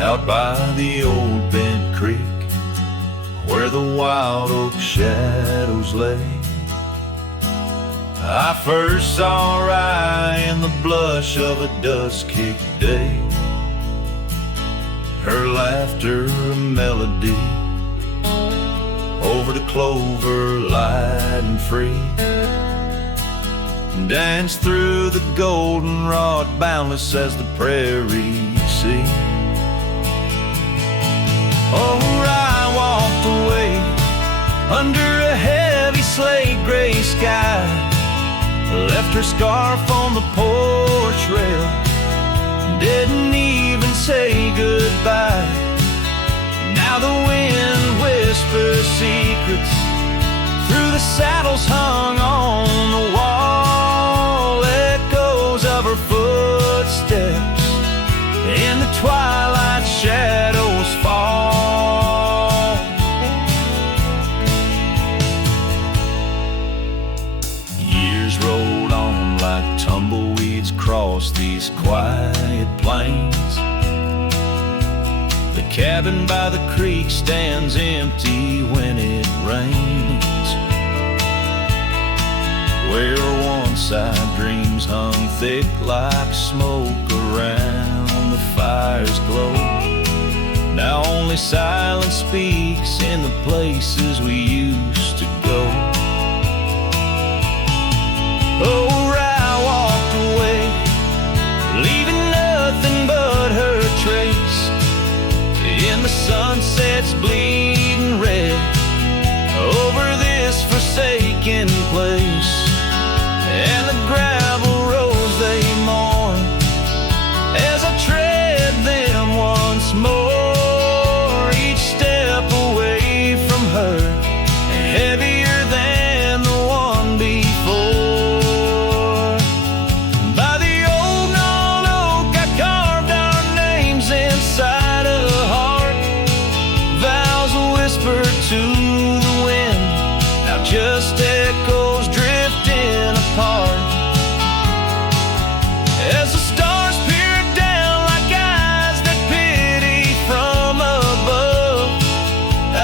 out by the old bent creek, where the wild oak shadows lay. I first saw Rye in the blush of a dust-kicked day, her laughter a melody over the clover light and free, dance through the goldenrod boundless as the prairie sea. Oh, Rye walked away under a heavy slate gray sky, left her scarf on the porch rail, didn't even say goodbye. Now the wind whispers secrets through the saddles hung on the wall, echoes of her footsteps in the twilight shadows fall. Years rolled on like tumbleweeds across these quiet plains. The cabin by the creek stands empty when it rains, where once our dreams hung thick like smoke around the fire's glow. Now only silence speaks in the places we used to go. Oh, Rye walked away, leaving nothing but her trace in the sunset's bleeding red over this forsaken place, and the gravel roads they mourn as I tread them once more, each step away from her heavier than the one before. By the old gnarled oak I carved our names inside a heart, vows whispered to the wind, now just echoes drifting apart. As the stars peer down like eyes that pity from above, I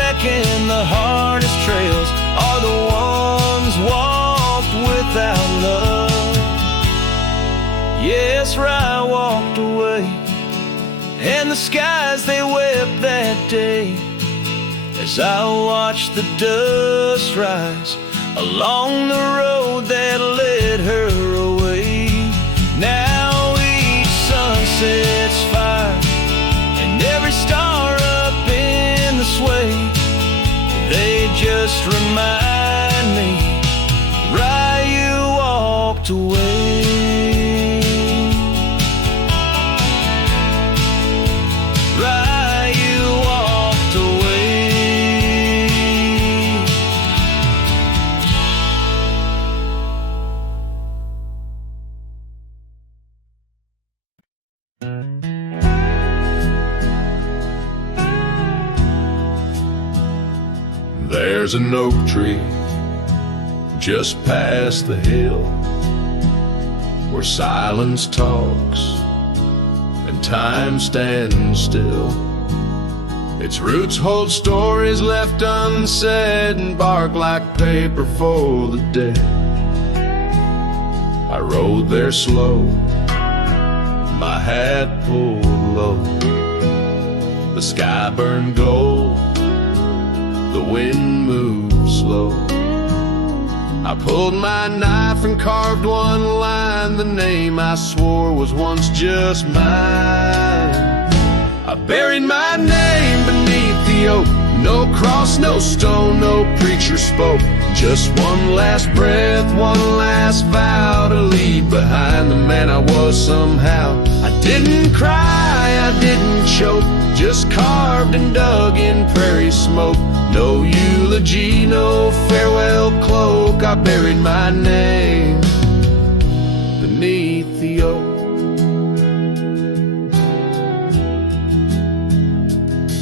reckon the hardest trails are the ones walked without love. Yes, Rye walked away, and the skies they wept that day, as I watched the dust rise along the road that led her away. Now each sunset's fire, and every star up in the sway, they just remind me, Rye, you walked away. Rye, you walked away. There's an oak tree just past the hill where silence talks and time stands still. Its roots hold stories left unsaid and bark like paper for the dead. I rode there slow, my hat pulled low. The sky burned gold, the wind moved slow. I pulled my knife and carved one line, the name I swore was once just mine. I buried my name beneath the oak, no cross, no stone, no preacher spoke. Just one last breath, one last vow to leave behind the man I was somehow. I didn't cry, I didn't choke, just carved and dug in prairie smoke. No eulogy, no farewell cloak, I buried my name beneath the oak.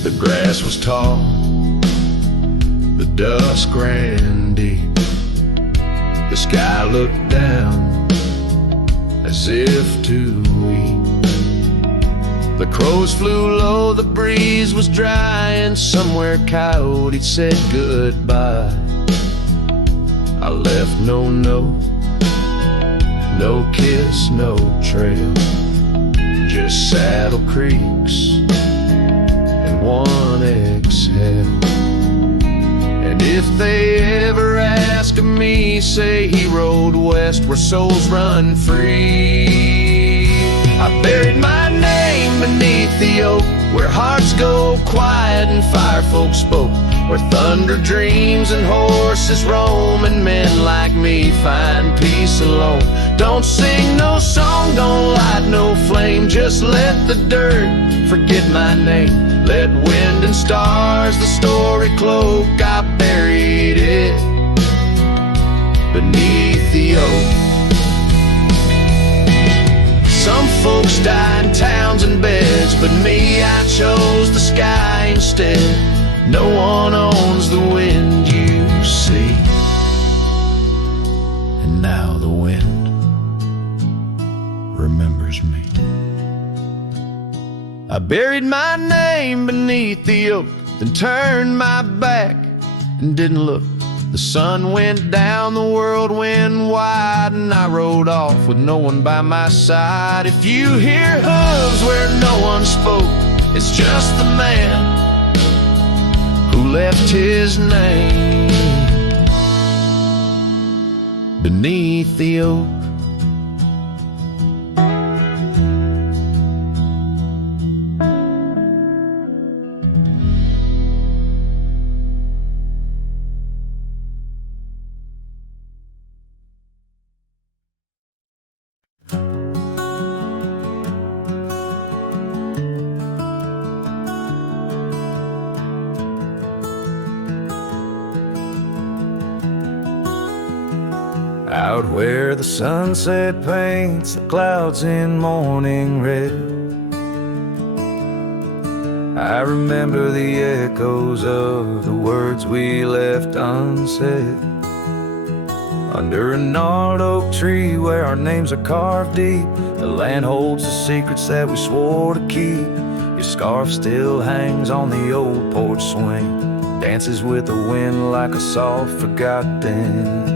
The grass was tall, the dusk ran deep, the sky looked down as if to weep. The crows flew low, the breeze was dry, and somewhere coyote said goodbye. I left no note, no kiss, no trail, just saddle creaks and one exhale. And if they ever ask of me, say he rode west where souls run free. I buried my name beneath the oak, where hearts go quiet and fire folk spoke, where thunder dreams and horses roam, and men like me find peace alone. Don't sing no song, don't light no flame, just let the dirt forget my name. Let wind and stars the story cloak. I buried it beneath the oak. Some folks die in towns and beds, but me, I chose the sky instead. No one owns the wind you see, and now the wind remembers me. I buried my name beneath the oak, then turned my back and didn't look. The sun went down, the world went wide, and I rode off with no one by my side. If you hear hooves where no one spoke, it's just the man who left his name beneath the oak. Out where the sunset paints the clouds in morning red, I remember the echoes of the words we left unsaid. Under a gnarled oak tree where our names are carved deep, the land holds the secrets that we swore to keep. Your scarf still hangs on the old porch swing, dances with the wind like a soft forgotten thing.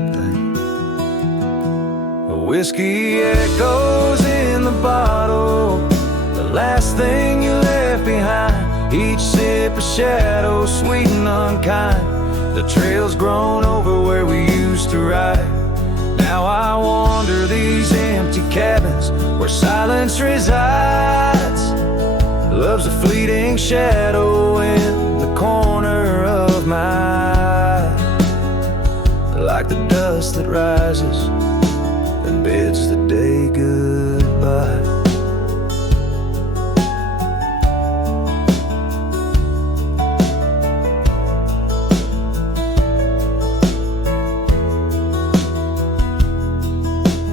Whiskey echoes in the bottle, the last thing you left behind. Each sip a shadow, sweet and unkind. The trail's grown over where we used to ride. Now I wander these empty cabins where silence resides. Love's a fleeting shadow in the corner of my eye, like the dust that rises and bids the day goodbye.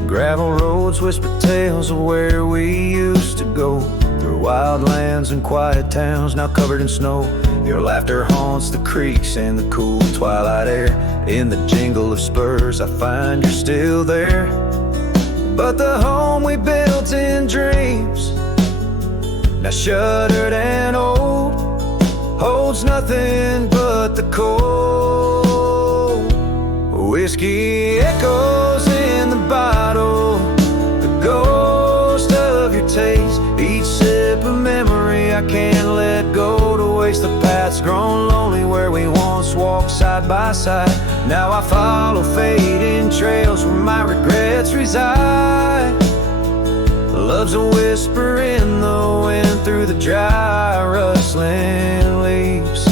Gravel roads whisper tales of where we used to go, through wild lands and quiet towns now covered in snow. Your laughter haunts the creeks in the cool twilight air. In the jingle of spurs I find you're still there. But the home we built in dreams, now shuttered and old, holds nothing but the cold. Whiskey echoes in the bottle, the ghost of your taste. Each sip a memory I can't let go, to waste the paths grown lonely where we once walked side by side. Now I follow fading trails where my regrets reside. Love's a whisper in the wind through the dry rustling leaves,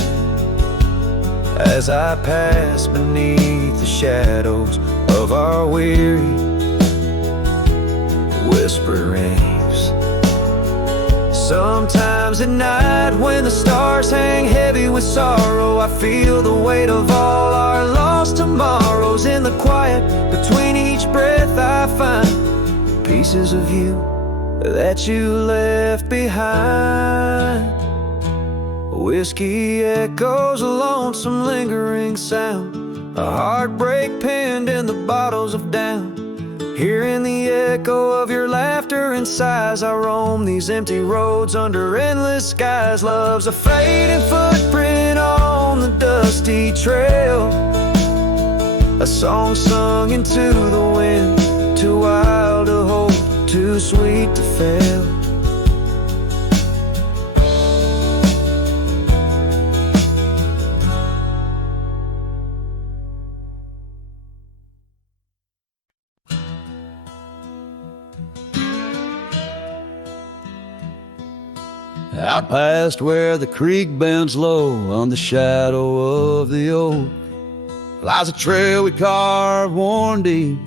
as I pass beneath the shadows of our weary whisperings. Sometimes at night when the stars hang heavy with sorrow, I feel the weight of all our lost tomorrows. In the quiet between each breath I find pieces of you that you left behind. Whiskey echoes, a lonesome lingering sound, a heartbreak pinned in the bottles of down. Hearing the echo of your laughter and sighs, I roam these empty roads under endless skies. Love's a fading footprint on the dusty trail, a song sung into the wind, too wild to hold, too sweet to fail. Out past where the creek bends low on the shadow of the oak lies a trail we carved worn deep,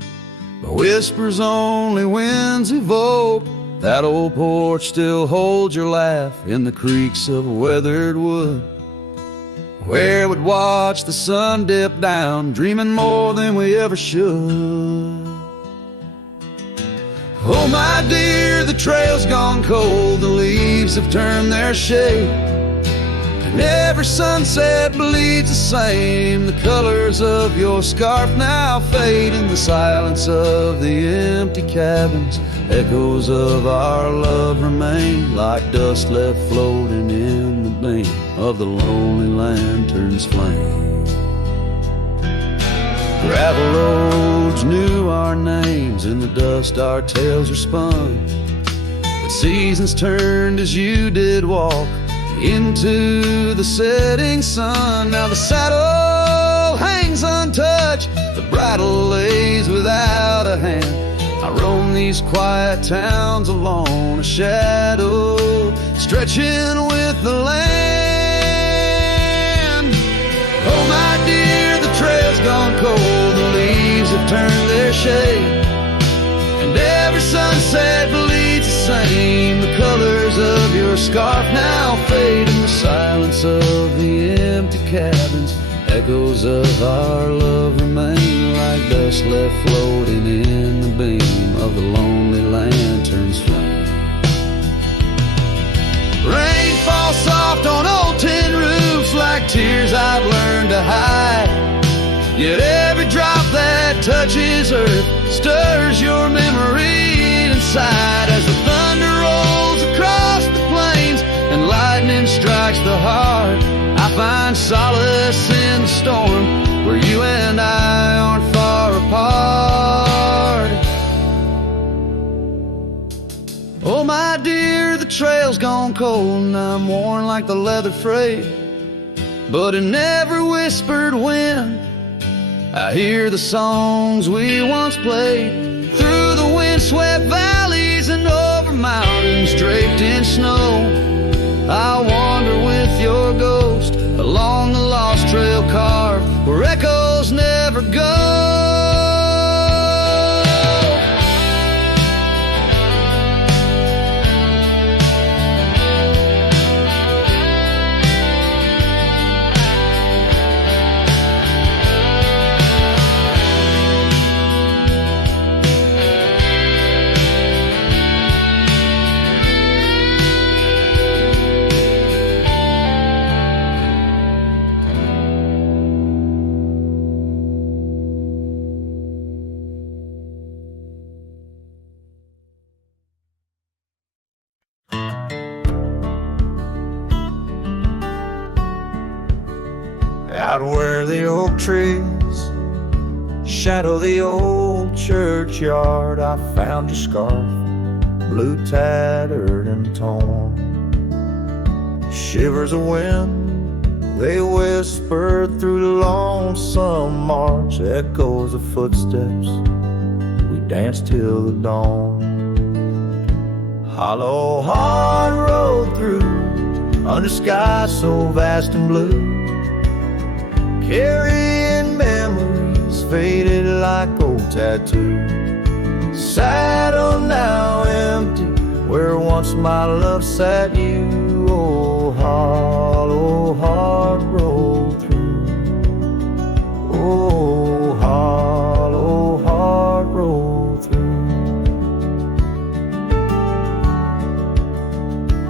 but whispers only winds evoke. That old porch still holds your laugh in the creaks of weathered wood, where we'd watch the sun dip down, dreaming more than we ever should. Oh my dear, the trail's gone cold, the leaves have turned their shade, and every sunset bleeds the same. The colors of your scarf now fade in the silence of the empty cabins. Echoes of our love remain like dust left floating in the beam of the lonely lantern's flame. Gravel roads knew our names, in the dust our tales are spun, but seasons turned as you did walk into the setting sun. Now the saddle hangs untouched, the bridle lays without a hand. I roam these quiet towns alone, a shadow stretching with the land. Oh my dear, the trail's gone cold, the leaves have turned their shade, and every sunset bleeds the same. The colors of your scarf now fade in the silence of the empty cabins. Echoes of our love remain like dust left floating in the beam of the lonely lantern's flame. Rain falls soft on old tin roofs like tears I've learned to hide, yet every drop that touches earth stirs your memory inside. As the thunder rolls across the plains and lightning strikes the heart, I find solace in the storm where you and I aren't far apart. Oh my dear, the trail's gone cold and I'm worn like the leather freight, but in every whispered wind I hear the songs we once played. Through the windswept valleys and over mountains draped in snow, I'll wander with your ghost along the lost trail carved where echoes never go. Out where the oak trees shadow the old churchyard, I found your scarf, blue tattered and torn. Shivers of wind, they whispered through the lonesome march. Echoes of footsteps, we danced till the dawn. Hollow heart rolled through under skies so vast and blue, carrying memories faded like old tattoos. Saddle now empty where once my love sat you. Oh, hollow heart rolled through. Oh, hollow heart rolled through.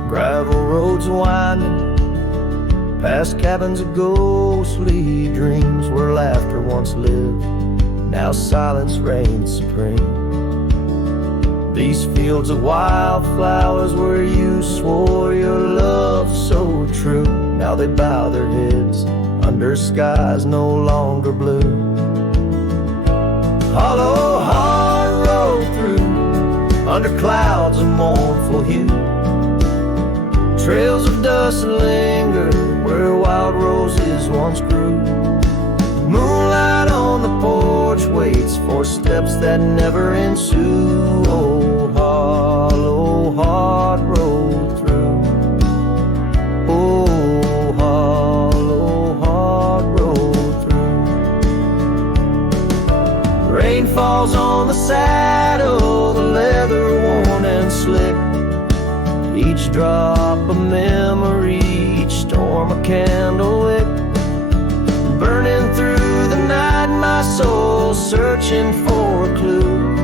Gravel roads winding past cabins of ghostly dreams where laughter once lived, now silence reigns supreme. These fields of wildflowers where you swore your love so true, now they bow their heads under skies no longer blue. Hollow heart rolled through under clouds of mournful hue. Trails of dust linger where wild roses once grew. Moonlight on the porch waits for steps that never ensue. Oh, hollow heart rolled through. Oh, hollow heart rolled through. Rain falls on the saddle, the leather worn and slick. Each drop a memory, each storm a candle wick. Burning through the night, my soul searching for a clue.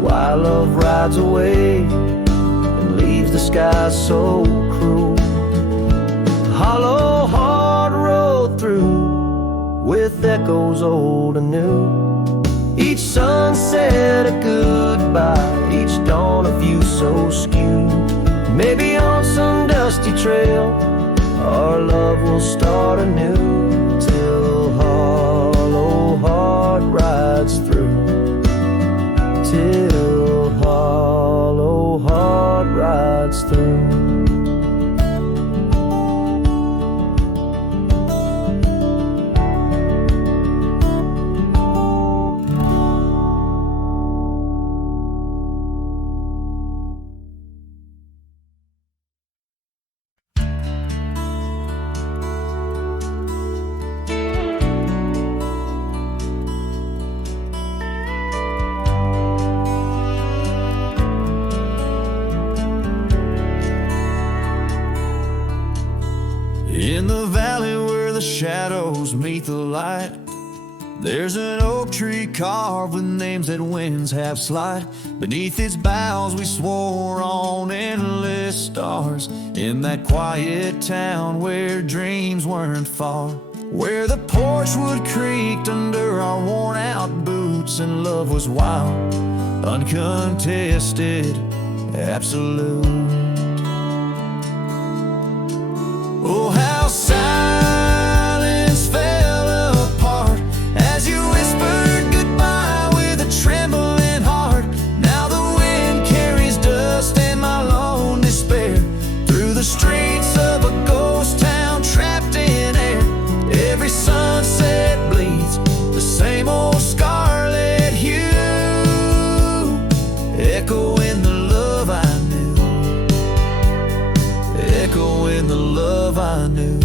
Why love rides away and leaves the sky so cruel. Hollow heart rolled through with echoes old and new. Each sunset a goodbye, each dawn a view so skewed. Maybe on some dusty trail our love will start anew, till hollow heart rides through. Till hollow heart rides through. In the valley where the shadows meet the light, there's an oak tree carved with names that winds have slide. Beneath its boughs we swore on endless stars, in that quiet town where dreams weren't far, where the porch wood creaked under our worn out boots, and love was wild, uncontested, absolute. Oh, how silence fell apart as you whispered goodbye with a trembling heart. Now the wind carries dust and my lone despair through the streets of a ghost town trapped in air. Every sunset bleeds the same old scarlet hue, echoing the love I knew, echoing the love I knew.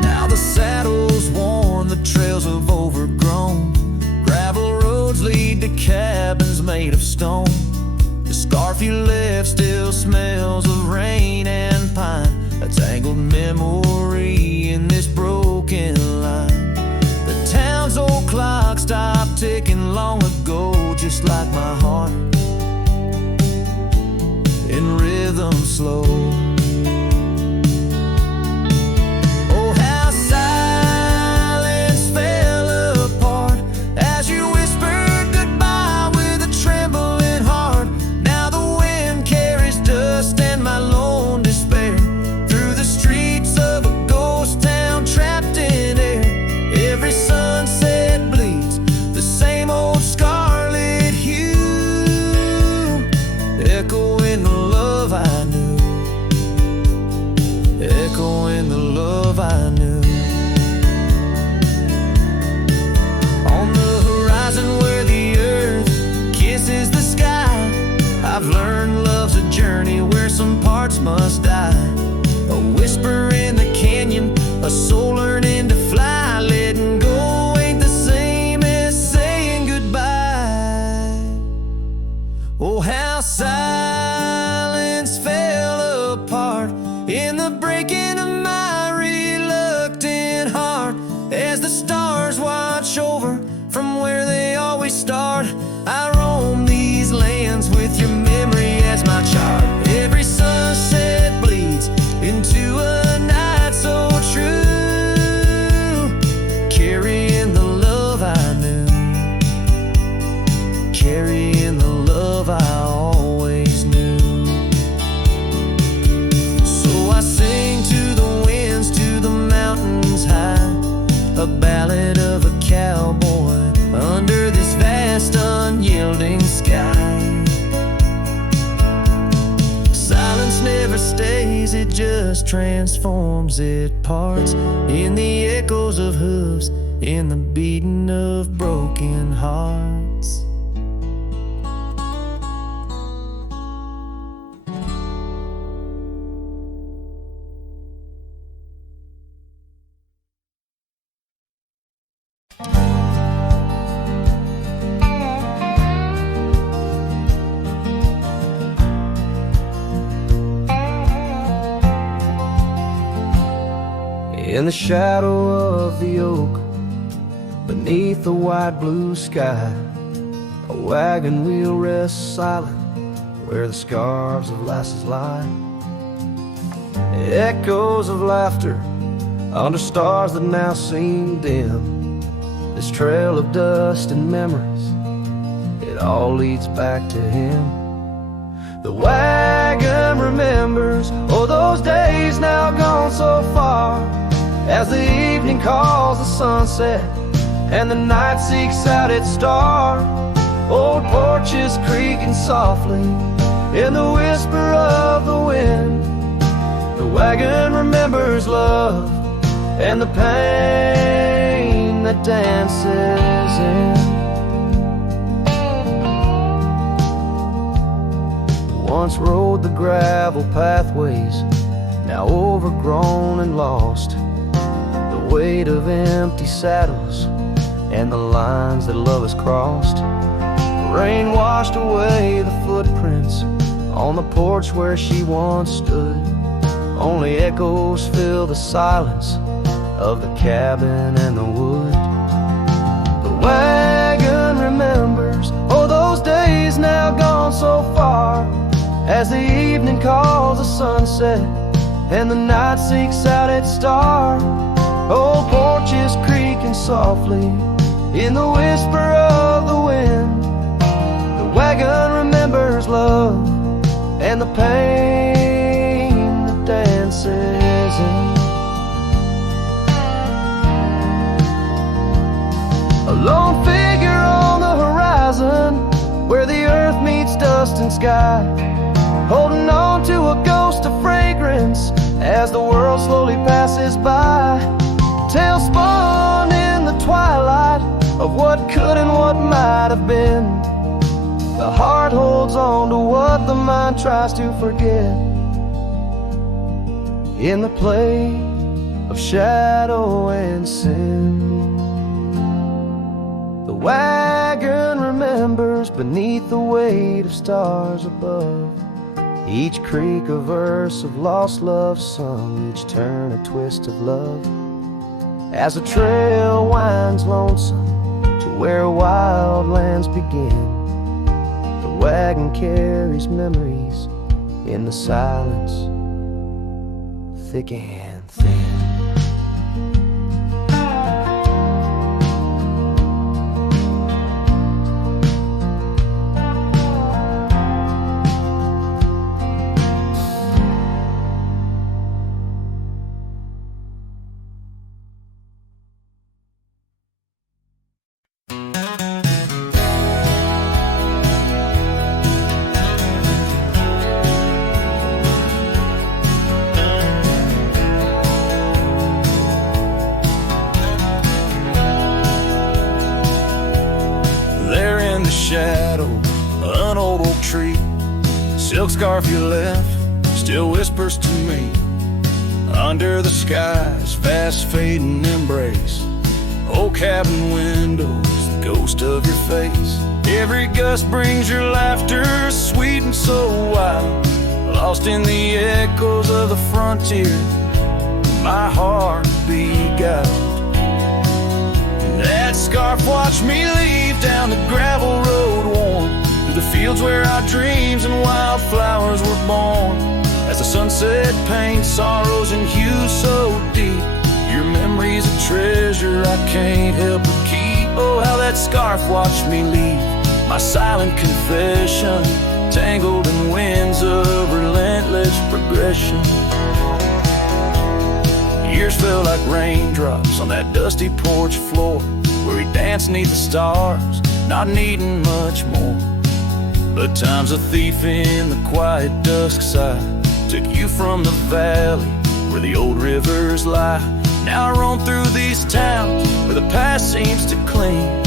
Now the saddle's worn, the trails have overgrown, gravel roads lead to cabins made of stone. The scarf you left still smells of rain and pine, a tangled memory in this broken line. The town's old clock stopped ticking long ago, just like my heart, in rhythm slow. Oh, how silence fell apart as you whispered goodbye with a trembling heart. Now the wind carries dust and my lone despair through the streets of a ghost town trapped in air. Every sunset bleeds the same old scarlet hue, echoing the love I knew, echoing the love I knew. On the horizon where the earth kisses the sky, I've learned love's a journey where some parts must die. A whisper in the canyon, a soul learning to fly. Letting go ain't the same as saying goodbye. Oh, how silence fell apart in the breaking of my reluctant heart, as the stars watch over from where they always start. I roam these lands with your memory as my chart. Every sunset bleeds never stays, it just transforms. It parts in the echoes of hooves, in the beating of broken hearts. In the shadow of the oak, beneath the wide blue sky, a wagon wheel rests silent where the scarves of lasses lie. Echoes of laughter under stars that now seem dim. This trail of dust and memories, it all leads back to him. The wagon remembers, oh, those days now gone so far, as the evening calls the sunset and the night seeks out its star. Old porches creaking softly in the whisper of the wind. The wagon remembers love and the pain that dances in. Once rode the gravel pathways, now overgrown and lost. The weight of empty saddles and the lines that love has crossed. Rain washed away the footprints on the porch where she once stood. Only echoes fill the silence of the cabin and the wood. The wagon remembers, oh, those days now gone so far, as the evening calls the sunset and the night seeks out its star. Old porches creaking softly in the whisper of the wind. The wagon remembers love and the pain that dances in. A lone figure on the horizon where the earth meets dust and sky, holding on to a ghost of fragrance as the world slowly passes by. Tales spun in the twilight of what could and what might have been. The heart holds on to what the mind tries to forget. In the play of shadow and sin, the wagon remembers beneath the weight of stars above. Each creak a verse of lost love sung, each turn a twist of love. As the trail winds lonesome to where wild lands begin, the wagon carries memories in the silence, thick and thin. Silk scarf you left still whispers to me. Under the sky's fast fading embrace, old cabin windows, the ghost of your face. Every gust brings your laughter, sweet and so wild, lost in the echoes of the frontier. My heart beguiled. That scarf watched me leave down the gravel road worn, through the fields where our dreams and wildflowers were born. As the sunset paints sorrows and hues so deep, your memory's a treasure I can't help but keep. Oh, how that scarf watched me leave, my silent confession, tangled in winds of relentless progression. Years felt like raindrops on that dusty porch floor, where we danced neath the stars, not needing much more. But time's a thief in the quiet dusk side, took you from the valley where the old rivers lie. Now I roam through these towns where the past seems to cling.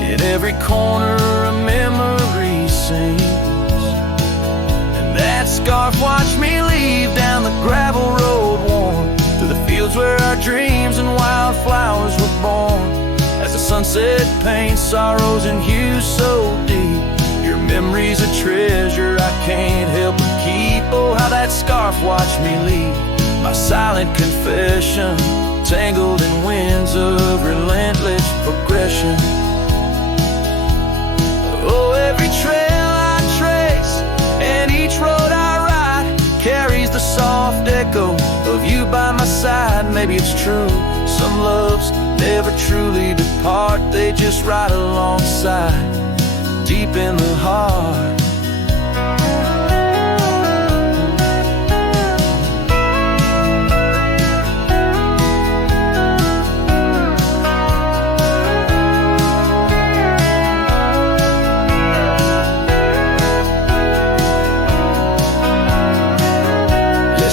In every corner a memory sings. And that scarf watched me leave down the gravel road worn through the fields where our dreams and wildflowers were born. As the sunset paints sorrows and hues so deep, your memory's a treasure I can't help but keep. Oh, how that scarf watched me leave, my silent confession, tangled in winds of relentless progression. Oh, every trail I trace and each road I ride carries the soft echo of you by my side. Maybe it's true, some loves never truly depart, they just ride alongside, deep in the heart.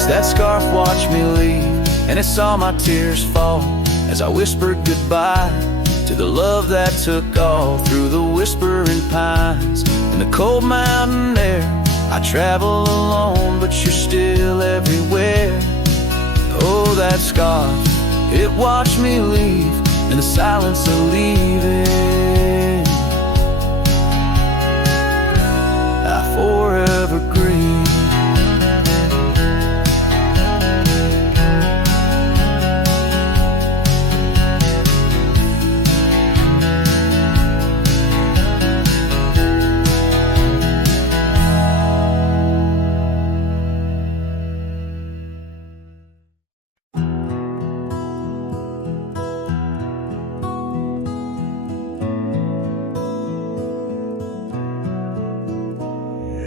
That scarf watched me leave, and it saw my tears fall as I whispered goodbye to the love that took all through the whispering pines. In the cold mountain air, I travel alone, but you're still everywhere. Oh, that scarf, it watched me leave in the silence of leaving. I forever grieve.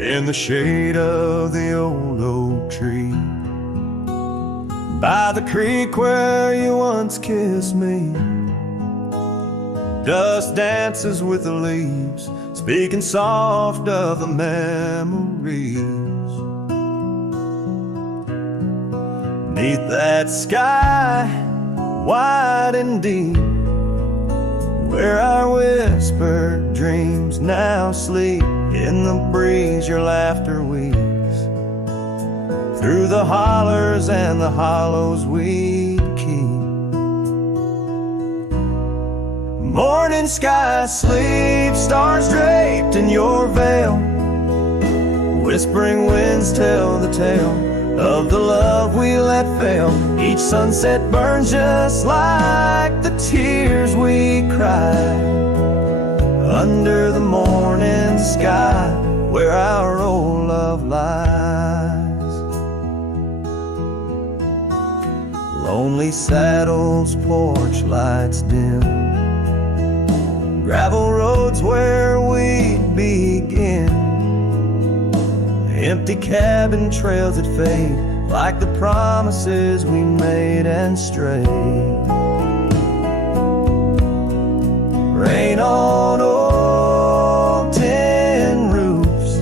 In the shade of the old oak tree, by the creek where you once kissed me, dust dances with the leaves, speaking soft of the memories. Neath that sky, wide and deep, where our whispered dreams now sleep. In the breeze your laughter weaves, through the hollers and the hollows we'd keep. Morning sky sleep, stars draped in your veil, whispering winds tell the tale of the love we let fail. Each sunset burns just like the tears we cried under the morning sky where our old love lies. Lonely saddles, porch lights dim, gravel roads where we'd begin, empty cabin trails that fade like the promises we made and strayed. Rain on old tin roofs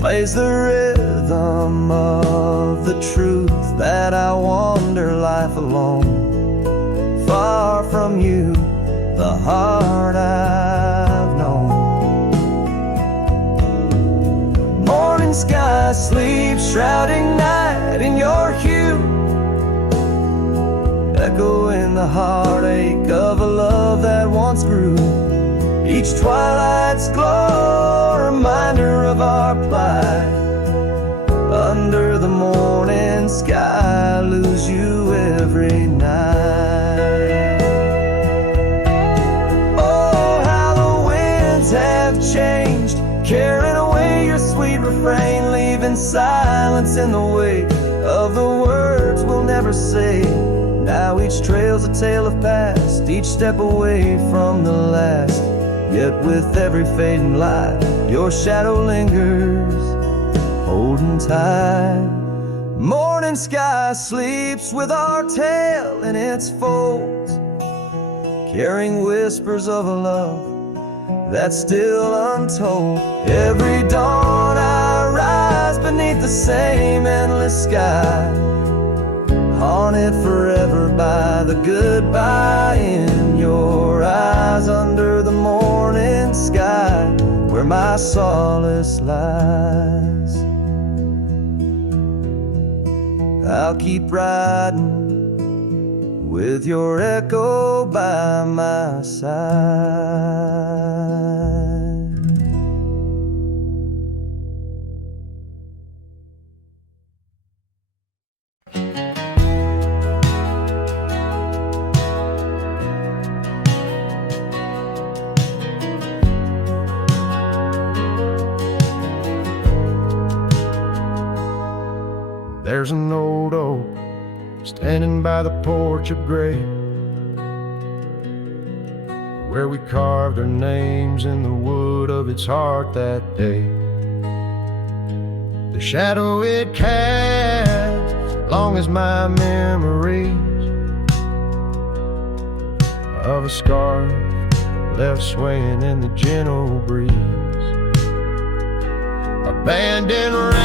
plays the rhythm of the truth that I wander life alone, far from you, the heart I've known. Morning sky sleeps, shrouding night in your hue, echoing the heartache of a love that once grew. Each twilight's glow, a reminder of our plight. Under the morning sky, I lose you every night. Oh, how the winds have changed, carrying away your sweet refrain, leaving silence in the wake of the words we'll never say. Now each trail's a tale of past, each step away from the last. Yet with every fading light, your shadow lingers, holding tight. Morning sky sleeps with our tale in its folds, carrying whispers of a love that's still untold. Every dawn I rise beneath the same endless sky, haunted forever by the goodbye in your eyes, under the morning sky where my solace lies. I'll keep riding with your echo by my side. There's an old oak standing by the porch of gray, where we carved our names in the wood of its heart that day. The shadow it casts, long as my memories of a scarf left swaying in the gentle breeze. Abandoned ranch,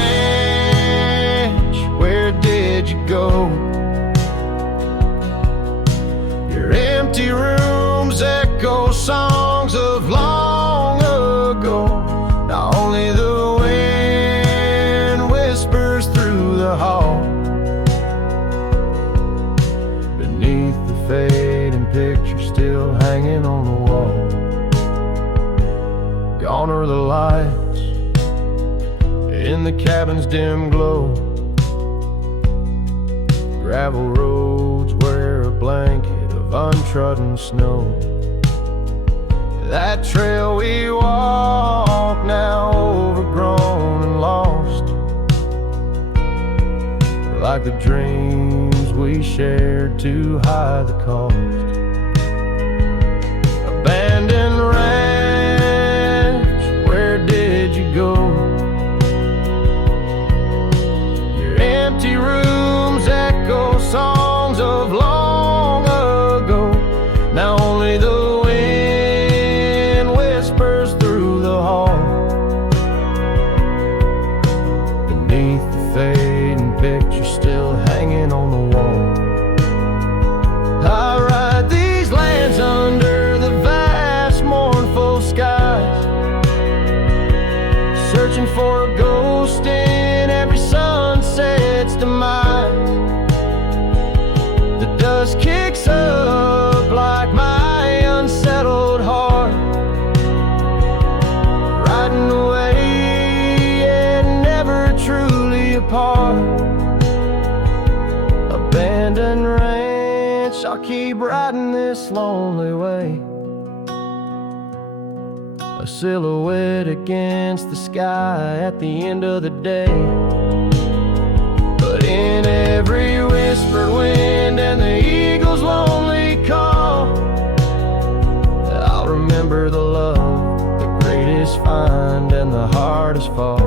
where did you go? Your empty rooms echo songs of long ago. Now only the wind whispers through the hall, beneath the fading picture still hanging on the wall. Gone are the lights in the cabin's dim glow, gravel roads wear a blanket of untrodden snow. That trail we walk, now overgrown and lost, like the dreams we shared to hide the cost. Abandoned ranch, where did you go? Your empty rooms echo songs of long ago. Now only the wind whispers through the hall, beneath the fading picture still hanging on the wall. I ride these lands under the vast mournful skies, searching for a ghost in every sunset's demise. The dust kicks up like my unsettled heart, riding away and never truly apart. Abandoned ranch, I'll keep riding this lonely way, a silhouette against the sky at the end of the day. But in every whispered wind and the eagle's lonely call, I'll remember the love, the greatest find and the hardest fall.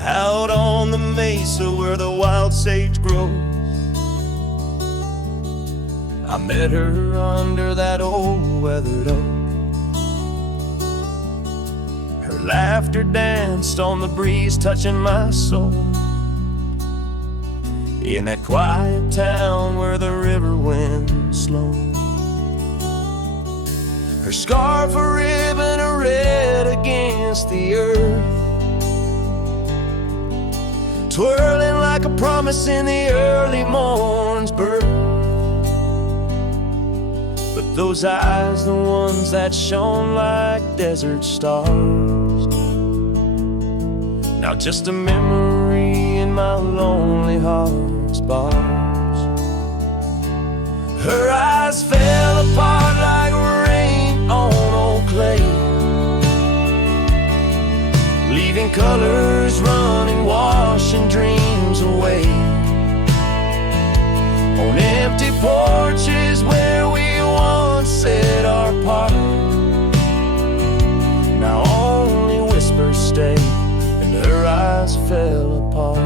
Out on the mesa where the wild sage grows, I met her under that old weathered oak. Her laughter danced on the breeze, touching my soul, in that quiet town where the river winds slow. Her scarf a ribbon of red against the earth, twirling like a promise in the early morn's birth. But those eyes, the ones that shone like desert stars, now just a memory in my lonely heart's bars. Her eyes fell apart like rain on old clay, leaving colors running, washing dreams goes away. On empty porches where we once said our part, now only whispers stay, and her eyes fell apart.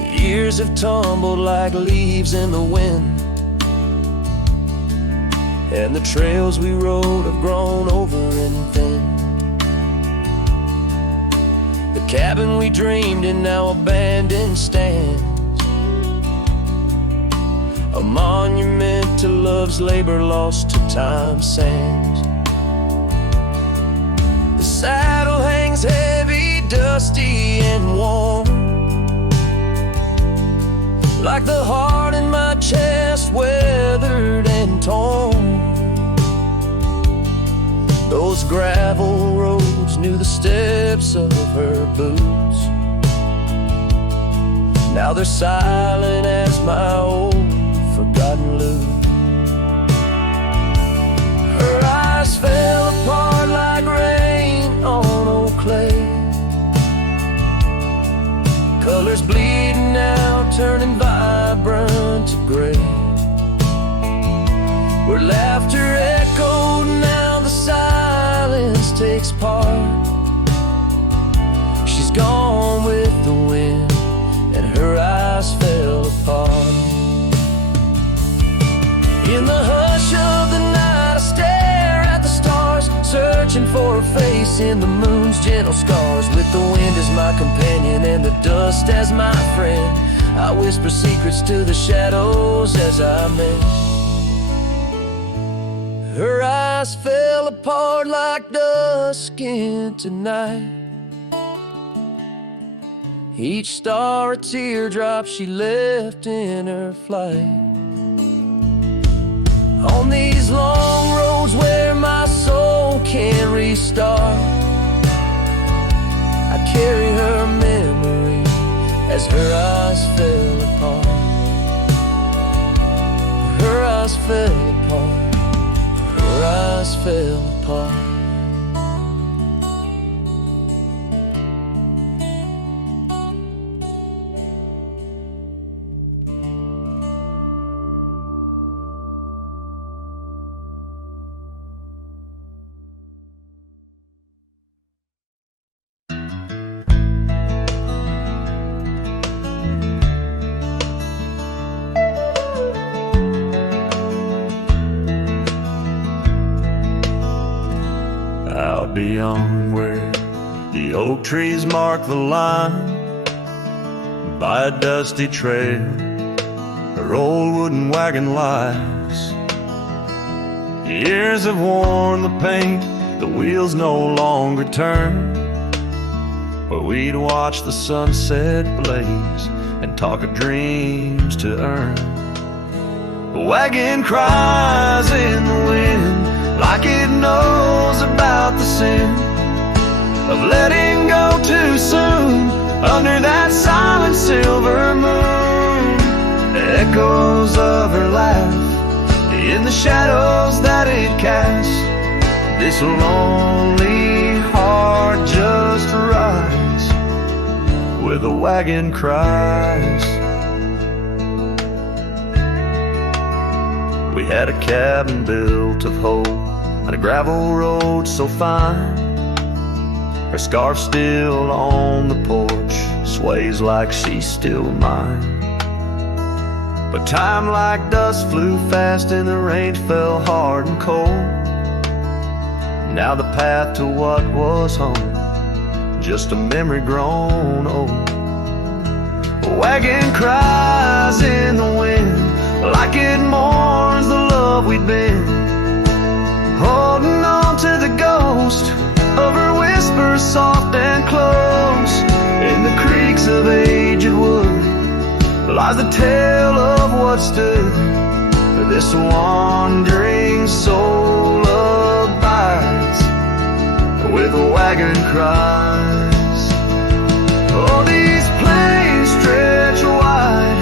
The years have tumbled like leaves in the wind, and the trails we rode have grown over and thin. The cabin we dreamed in now abandoned stands, a monument to love's labor lost to time's sands. The saddle hangs heavy, dusty and warm, like the heart in my chest, weathered and torn. Those gravel roads knew the steps of her boots. Now they're silent as my old forgotten lute. Her eyes fell apart like rain on old clay, colors bleeding out, turning vibrant to gray. Where laughter echoed, now the silence takes part. She's gone with the wind, and her eyes fell apart. In the hush of the night, I stare at the stars, searching for her face in the moon's gentle scars. With the wind as my companion and the dust as my friend, I whisper secrets to the shadows as I mend. Her eyes fell apart like dusk into night, each star a teardrop she left in her flight. On these long roads where my soul can't restart, I carry her memory as her eyes fell apart. Her eyes fell apart. Her eyes fell apart. Out beyond where the oak trees mark the line, by a dusty trail her old wooden wagon lies. Years have worn the paint, the wheels no longer turn, where we'd watch the sunset blaze and talk of dreams to earn. The wagon cries in the wind like it knows about the sin of letting go too soon under that silent silver moon. The echoes of her laugh in the shadows that it casts, this lonely heart just rides where the wagon cries. We had a cabin built of hope on a gravel road so fine. Her scarf still on the porch sways like she's still mine. But time like dust flew fast and the rain fell hard and cold. Now the path to what was home, just a memory grown old. The wagon cries in the wind like it mourns the love we'd been, holding on to the ghost of her whispers soft and close. In the creaks of aged wood lies the tale of what stood this wandering soul abides where the wagon cries. Oh, these plains stretch wide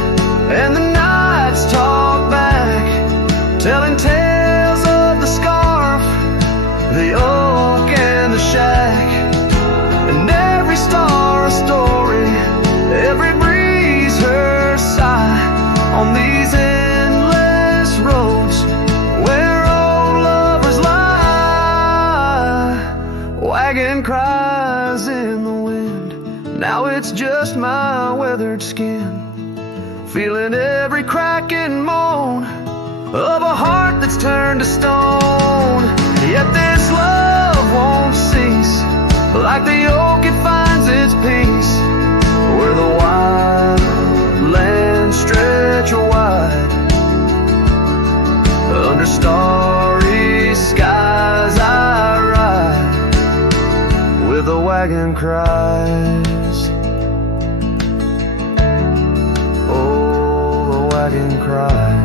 and the nights talk back, telling tales of the scarf, the oak and the rise in the wind. Now it's just my weathered skin, feeling every crack and moan of a heart that's turned to stone. Yet this love won't cease. Like the oak, it finds its peace where the wild lands stretch wide. Under starry skies I ride, with the wagon cries. Oh, the wagon cries.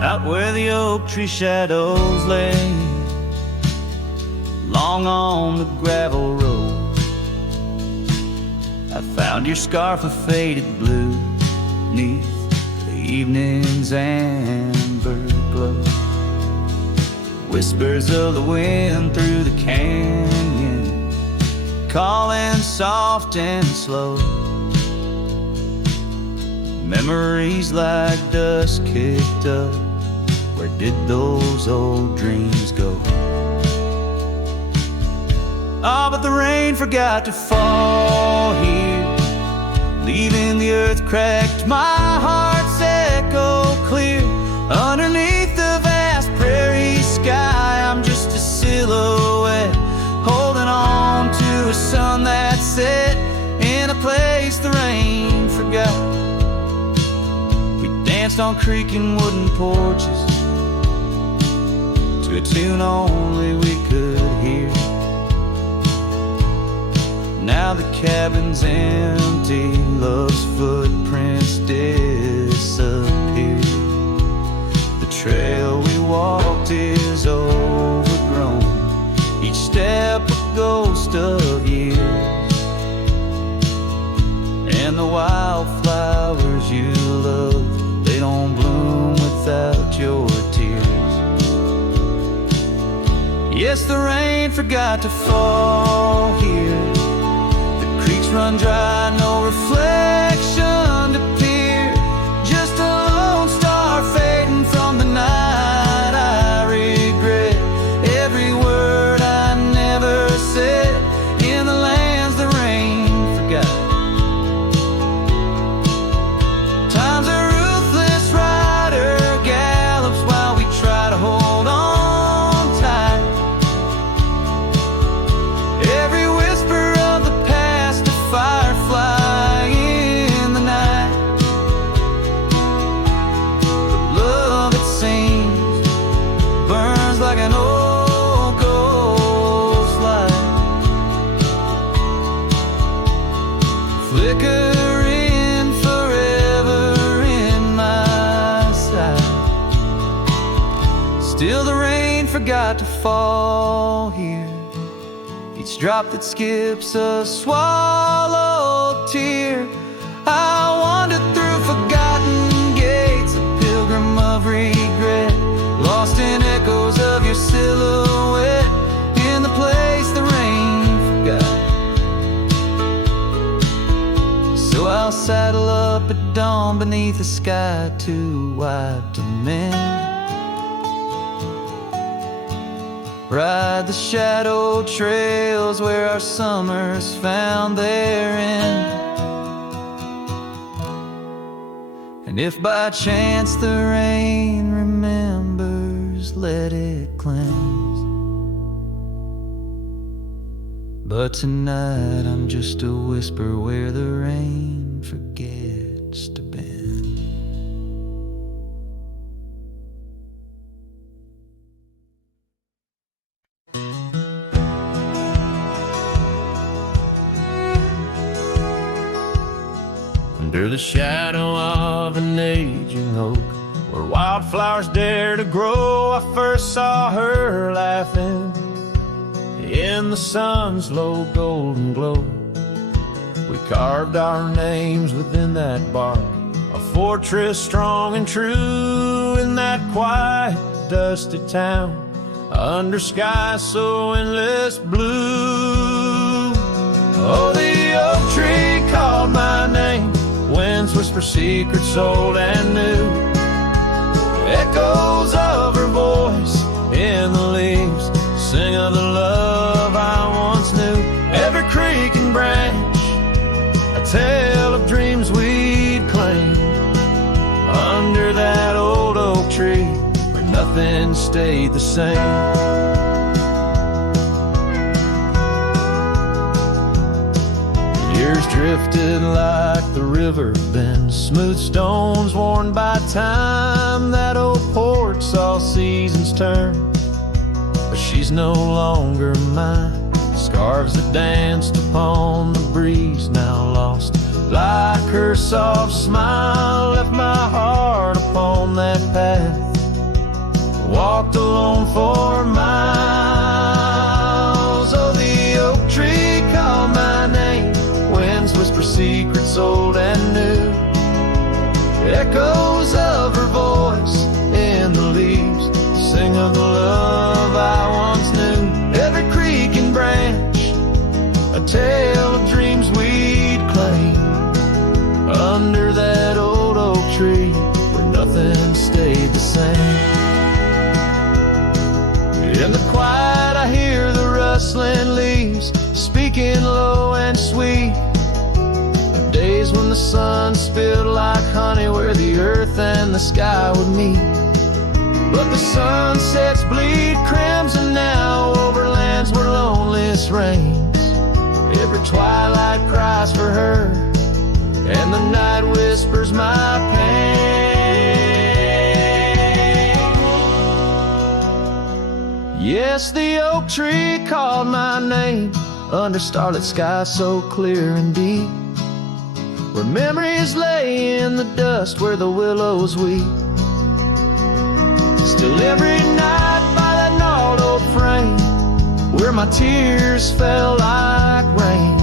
Out where the oak tree shadows lay, long on the gravel road, I found your scarf of faded blue neath the evening's amber glow. Whispers of the wind through the canyon, calling soft and slow. Memories like dust kicked up. Where did those old dreams go? Ah, but the rain forgot to fall here, leaving the earth cracked, my heart's echo clear. Underneath the vast prairie sky, I'm just a silhouette, holding on to a sun that set in a place the rain forgot. We danced on creaking wooden porches to a tune only we could hear. Now the cabin's empty, love's footprints disappear. The trail we walked is overgrown, each step a ghost of years. And the wildflowers you love, they don't bloom without your tears. Yes, the rain forgot to fall here. The creeks run dry, no reflection to peer. Just a lone star fading from the night. I regret every word I never said in the lands the rain forgot. Time's a ruthless rider, gallops while we try to hold on. Flickering forever in my sight. Still the rain forgot to fall here. Each drop that skips a swallowed tear. I wandered through forgotten gates, a pilgrim of regret, lost in echoes of your silhouette in the place the rain forgot. So I'll saddle up at dawn beneath a sky too wide to mend. Ride the shadow trails where our summers found their end. And if by chance the rain remembers, let it cleanse. But tonight I'm just a whisper where the rain forgets to bend. Under the shadow of an aging oak, where wildflowers dare to grow, I first saw her laughing in the sun's low golden glow. We carved our names within that bark, a fortress strong and true in that quiet dusty town under skies so endless blue. Oh, the oak tree called my name, winds whisper secrets old and new. Echoes of her voice in the leaves sing of the love I once knew. Every creek and branch, a tale of dreams we'd claim under that old oak tree where nothing stayed the same. Years drifted like the river bends, smooth stones worn by time. That old porch saw seasons turn, but she's no longer mine. Scarves that danced upon the breeze now lost, like her soft smile left my heart upon that path. Walked alone for miles. Oh, the oak tree called my name, winds whisper secrets old and new. Echoes of her voice in the leaves sing of the love I once knew. Every creek and branch, a tale of dreams we'd claim under that old oak tree where nothing stayed the same. In the quiet I hear the rustling leaves speaking low and sweet. Days when the sun spilled like honey where the earth and the sky would meet. But the sunsets bleed crimson now over lands where loneliness reigns. Every twilight cries for her, and the night whispers my pain. Yes, the oak tree called my name under starlit skies so clear and deep, where memories lay in the dust where the willows weep. Still every night by that gnarled old frame where my tears fell like rain,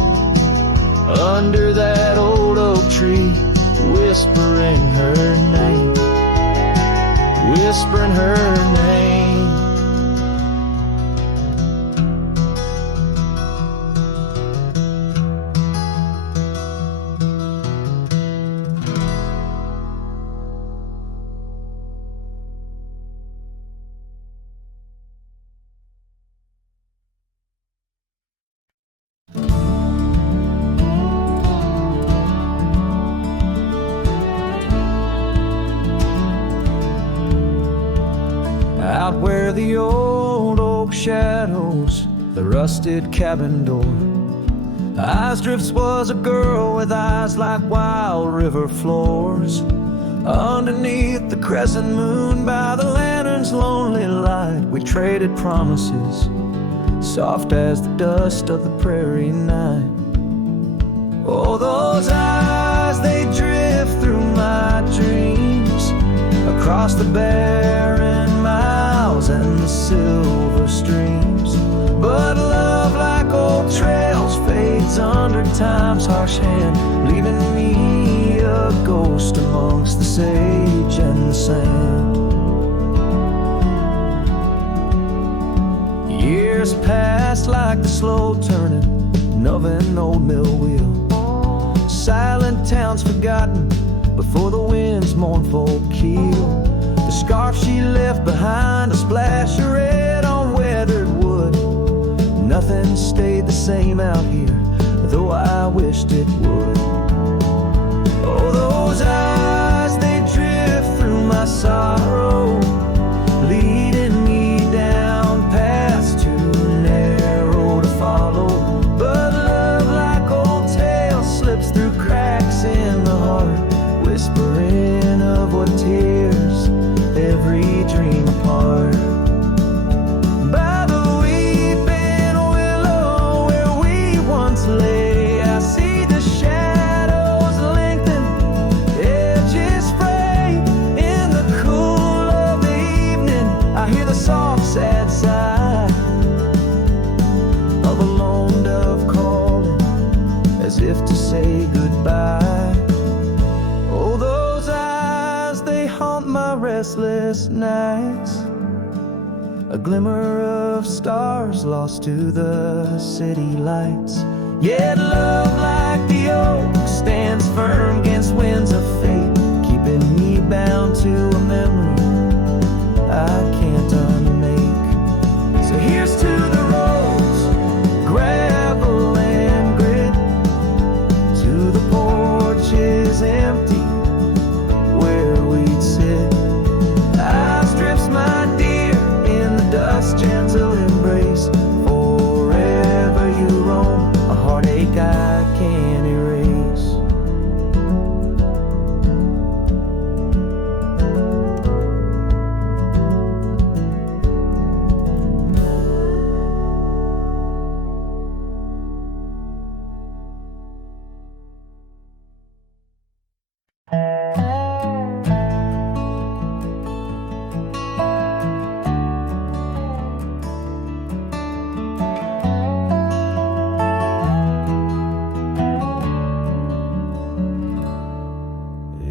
under that old oak tree whispering her name, whispering her name. Out where the old oak shadows the rusted cabin door, Eyes Drifts was a girl with eyes like wild river floors. Underneath the crescent moon by the lantern's lonely light, we traded promises, soft as the dust of the prairie night. Oh, those eyes, they drift through my dreams, across the barren miles and the silver streams. But love, like old trails, fades under time's harsh hand, leaving me a ghost amongst the sage and the sand. Years passed like the slow turning of an old mill wheel, silent towns forgotten before the wind's mournful keel. The scarf she left behind, a splash of red on weathered wood. Nothing stayed the same out here, though I wished it would. Oh, those eyes, they drift through my sorrow, leading me down paths too narrow to follow. But love, like old tales, slips through cracks in the heart, whispering of what tears every dream apart. By the weeping willow where we once lay, I see the shadows lengthen, edges fray. In the cool of the evening, I hear the soft sad sigh of a lone dove calling, as if to say goodbye. Oh, those eyes, they haunt my restless nights, a glimmer of stars lost to the city lights. Yet love like the oak stands firm against winds of fate, keeping me bound to a memory I can't unmake. So here's to the roads, gravel and grit, to the porches empty where we'd sit. I strips my dear in the dust, gentle embrace. Forever you roam, a heartache I can't erase.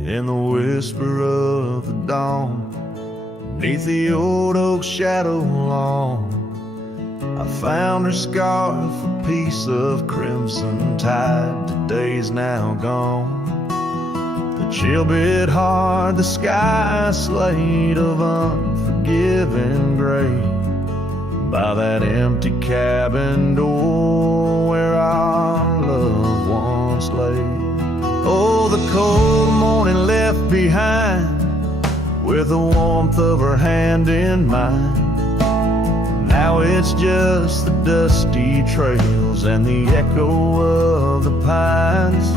In the whisper of the dawn, beneath the old oak shadow long, I found her scarf, a piece of crimson tide. Today's now gone. The chill bit hard, the sky a slate of unforgiving gray. By that empty cabin door where our loved ones lay. Oh, the cold morning left behind, with the warmth of her hand in mine. Now it's just the dusty trails and the echo of the pines.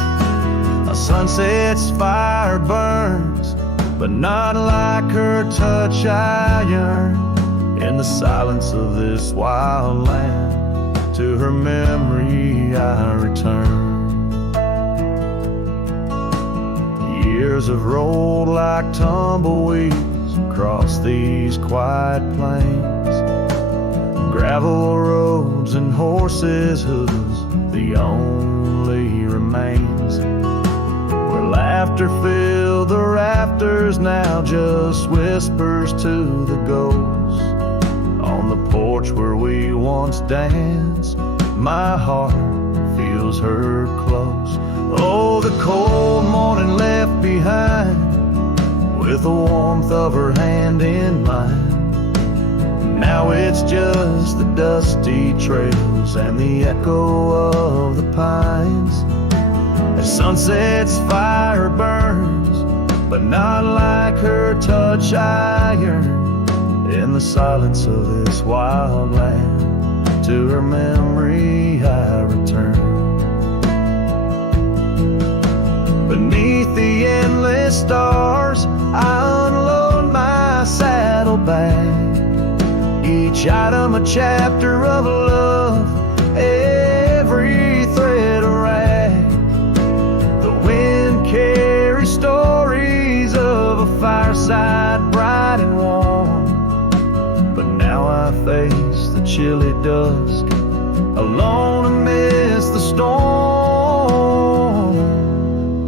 A sunset's fire burns, but not like her touch I yearn. In the silence of this wild land, to her memory I return. Years have rolled like tumbleweeds across these quiet plains. Gravel roads and horses' hooves, the only remains. Where laughter filled the rafters, now just whispers to the ghosts. On the porch where we once danced, my heart feels her close. Oh, the cold morning left behind, with the warmth of her hand in mine. Now it's just the dusty trails and the echo of the pines. As sunset's fire burns, but not like her touch I yearn. In the silence of this wild land, to her memory I return. Beneath the endless stars, I unload my saddlebag. Each item a chapter of love, every thread a rag. The wind carries stories of a fireside bright and warm. But now I face the chilly dusk, alone amidst the storm.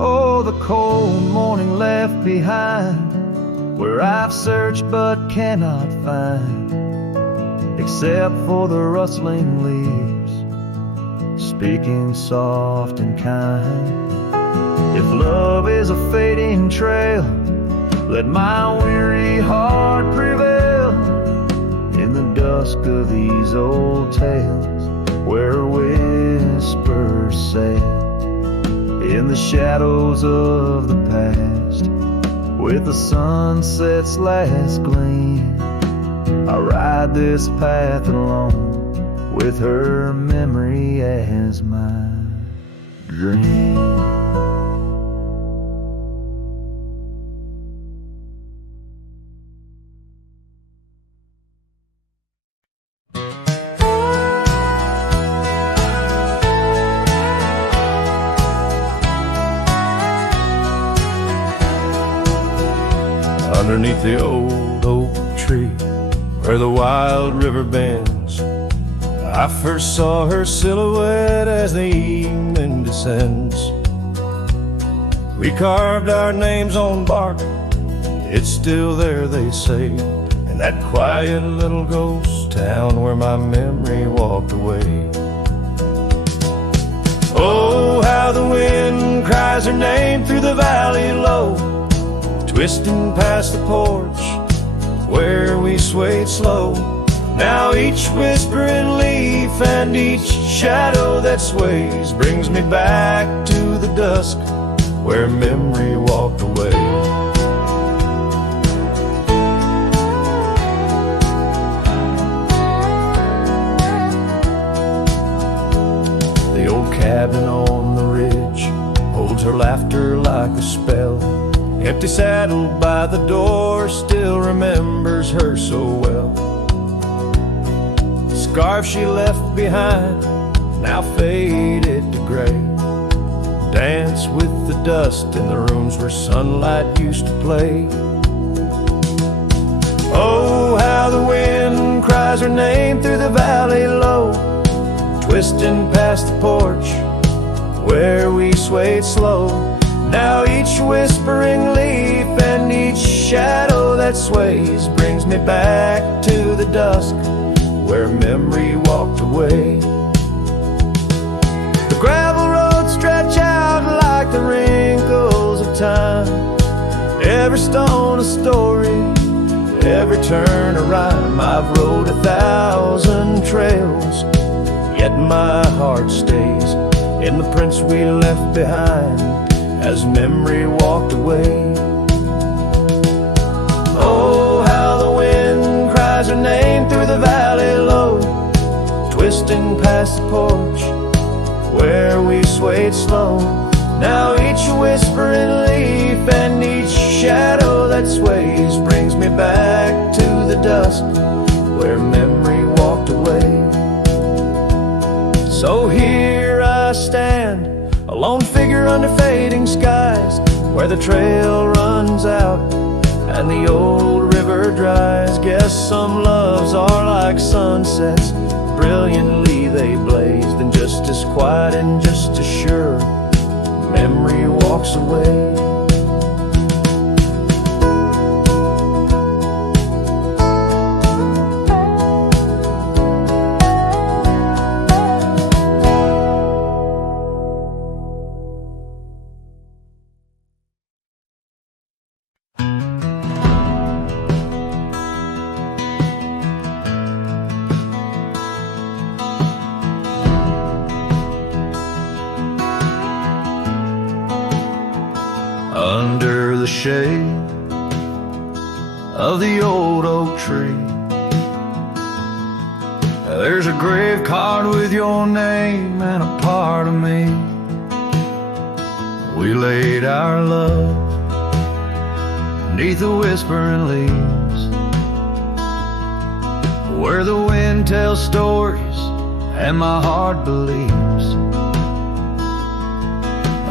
Oh, the cold morning left behind, where I've searched but cannot find, except for the rustling leaves, speaking soft and kind. If love is a fading trail, let my weary heart prevail. In the dusk of these old tales, where whispers sail. In the shadows of the past, with the sunset's last gleam, I ride this path alone, with her memory as my dream. Underneath the old oak tree, where the wild river bends, I first saw her silhouette as the evening descends. We carved our names on bark, it's still there, they say, and that quiet little ghost town where my memory walked away. Oh, how the wind cries her name through the valley low, twisting past the porch where we swayed slow. Now each whispering leaf and each shadow that sways brings me back to the dusk where memory walked away. The old cabin on the ridge holds her laughter like a spell. Empty saddle by the door still remembers her so well. The scarf she left behind now faded to gray. Dance with the dust in the rooms where sunlight used to play. Oh, how the wind cries her name through the valley low, twisting past the porch where we swayed slow. Now each whispering leaf and each shadow that sways brings me back to the dusk where memory walked away. The gravel roads stretch out like the wrinkles of time, every stone a story, every turn a rhyme. I've rode 1,000 trails, yet my heart stays in the prints we left behind as memory walked away. Oh, how the wind cries her name through the valley low, twisting past the porch where we swayed slow. Now each whispering leaf and each shadow that sways brings me back to the dusk where memory walked away. So here I stand, a lone figure under fading skies, where the trail runs out and the old river dries. Guess some loves are like sunsets, brilliantly they blaze, then just as quiet and just as sure memory walks away. Under the shade of the old oak tree, there's a grave card with your name and a part of me. We laid our love neath the whispering leaves, where the wind tells stories and my heart believes.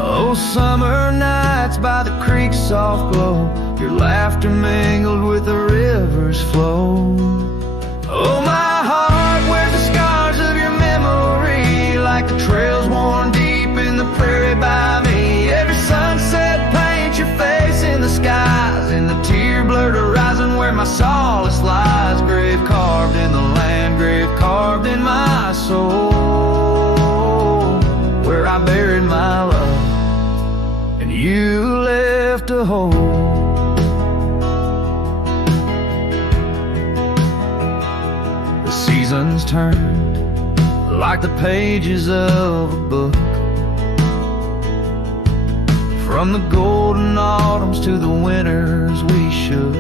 Oh, summer nights by the creek's soft glow, your laughter mingled with the river's flow. Oh, my heart wears the scars of your memory, like the trails worn deep in the prairie by me. Every sunset paints your face in the skies, in the tear-blurred horizon where my solace lies. Grave carved in the land, grave carved in my soul, where I buried my love and you left a hole. The seasons turned like the pages of a book, from the golden autumns to the winters we shook.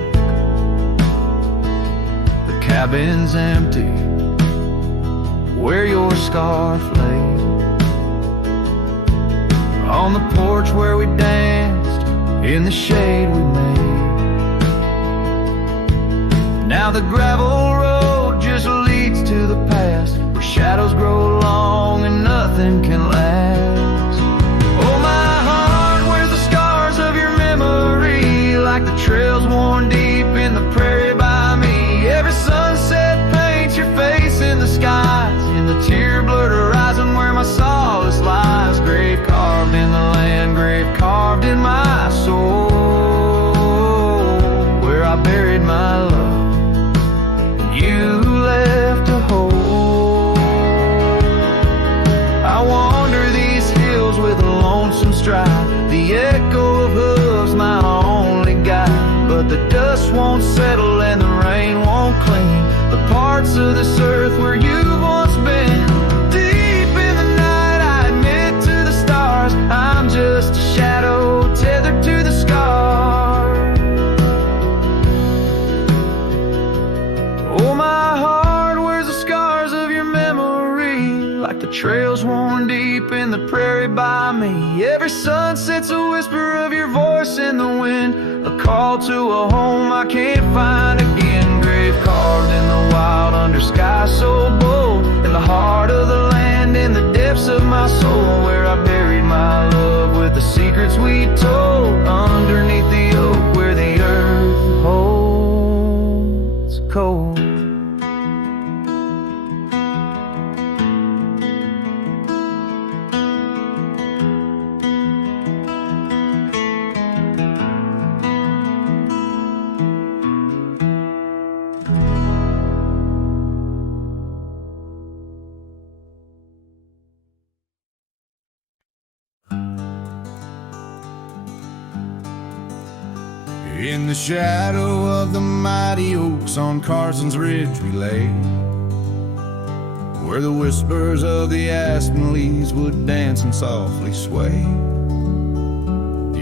The cabin's empty where your scarf lay, on the porch where we danced in the shade we made. Now the gravel road just leads to the past, where shadows grow long and nothing can last. Oh, my heart wears the scars of your memory, like the trails worn deep in the prairie by me. Every sunset paints your face in the skies, in the tear-blurred horizon where my solace lies. Grave carved in the land, grave carved in my soul, where I buried my love won't settle and the rain won't clean the parts of this earth where you've once been. Deep in the night I admit to the stars, I'm just a shadow tethered to the scars. Oh, my heart wears the scars of your memory, like the trails worn deep in the prairie by me. Every sunset's a whisper of your voice in the wind, a call to a home I can't find again. Grave carved in the wild under sky so bold, in the heart of the land, in the depths of my soul, where I buried my love with the secrets we told, underneath the oak where the earth holds cold. In the shadow of the mighty oaks on Carson's Ridge we lay, where the whispers of the aspen leaves would dance and softly sway.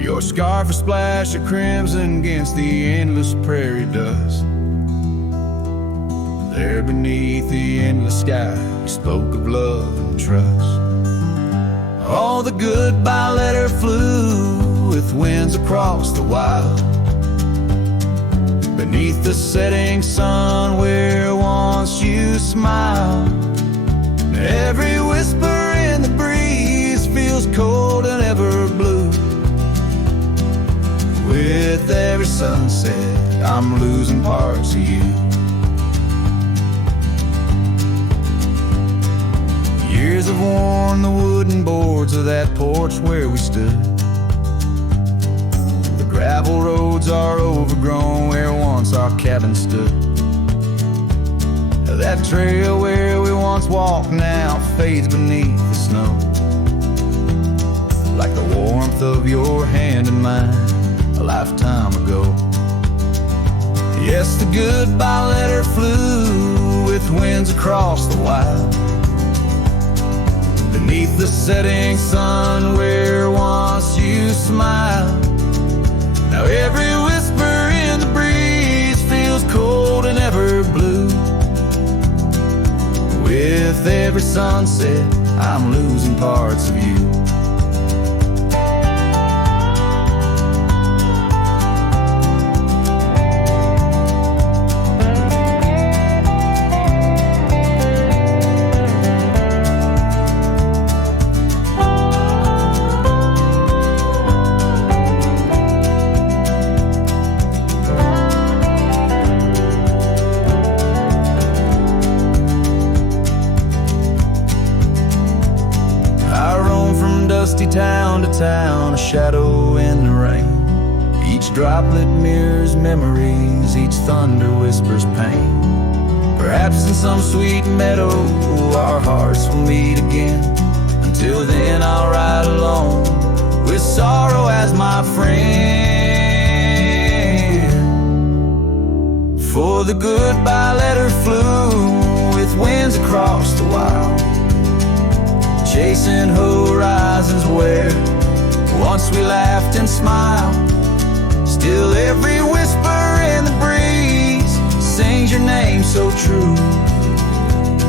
Your scarf a splash of crimson against the endless prairie dust. There beneath the endless sky we spoke of love and trust. All the goodbye letter flew with winds across the wild, beneath the setting sun where once you smiled. Every whisper in the breeze feels cold and ever blue. With every sunset I'm losing parts of you. Years have worn the wooden boards of that porch where we stood. Gravel roads are overgrown where once our cabin stood. That trail where we once walked now fades beneath the snow, like the warmth of your hand in mine a lifetime ago. Yes, the goodbye letter flew with winds across the wild, beneath the setting sun where once you smiled. Now every whisper in the breeze feels cold and ever blue. With every sunset I'm losing parts of you. Town to town, a shadow in the rain. Each droplet mirrors memories, each thunder whispers pain. Perhaps in some sweet meadow our hearts will meet again. Until then I'll ride alone with sorrow as my friend. For the goodbye letter flew with winds across the wild, chasing horizons where once we laughed and smiled. Still every whisper in the breeze sings your name so true.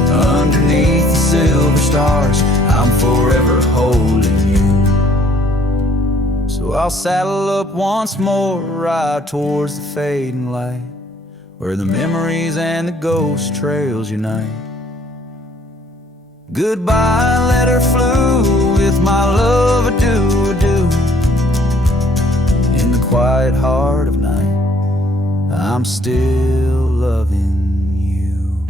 Underneath the silver stars I'm forever holding you. So I'll saddle up once more, ride towards the fading light, where the memories and the ghost trails unite. Goodbye letter flew with my love, adieu, adieu. In the quiet heart of night I'm still loving you.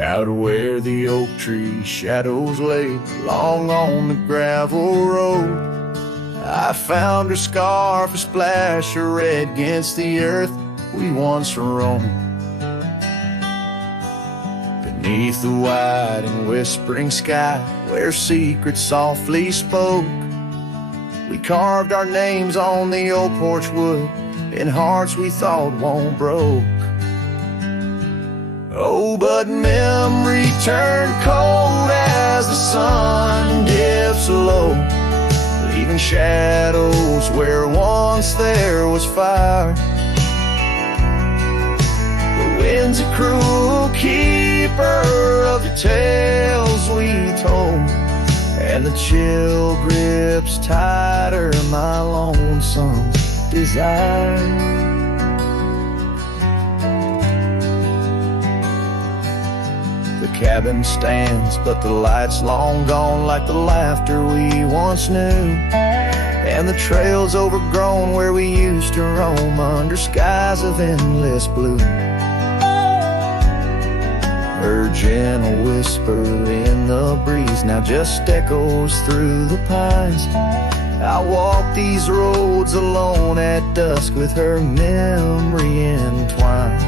Out where the oak tree shadows lay long on the gravel road, I found her scarf, a splash of red against the earth we once roamed. Beneath the wide and whispering sky, where secrets softly spoke, we carved our names on the old porch wood in hearts we thought won't broke. Oh, but memory turned cold as the sun dips low, leaving shadows where once there was fire. The wind's a cruel keeper of the tales we told, and the chill grips tighter my lonesome desire. The cabin stands, but the light's long gone, like the laughter we once knew, and the trail's overgrown where we used to roam under skies of endless blue. Her gentle whisper in the breeze now just echoes through the pines. I walk these roads alone at dusk with her memory entwined.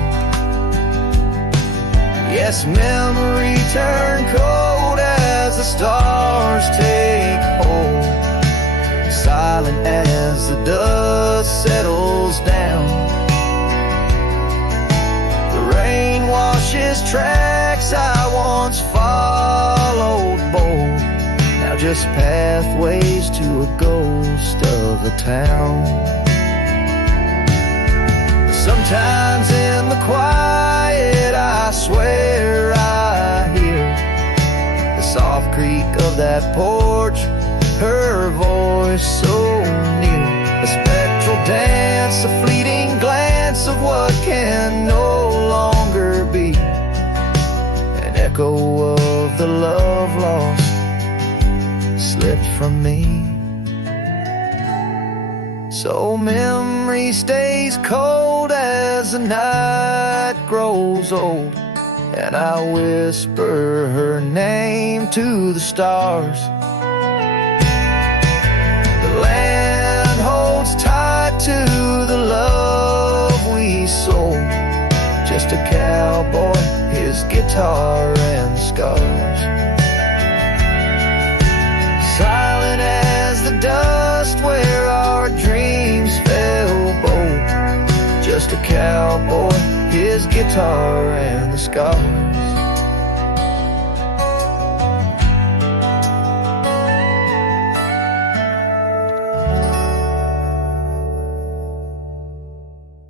Yes, memory turned cold as the stars take hold, silent as the dust settles down. The rain washes tracks I once followed bold, now just pathways to a ghost of a town. Sometimes in the quiet I swear I hear the soft creak of that porch, her voice so near, a spectral dance, a fleeting glance of what can no longer be, an echo of the love lost slipped from me. So memory stays cold as the night grows old, and I whisper her name to the stars. The land holds tight to the love we sold, just a cowboy, his guitar and scars. Silent as the dust where our dreams fell bold, just a cowboy, his guitar and the scars.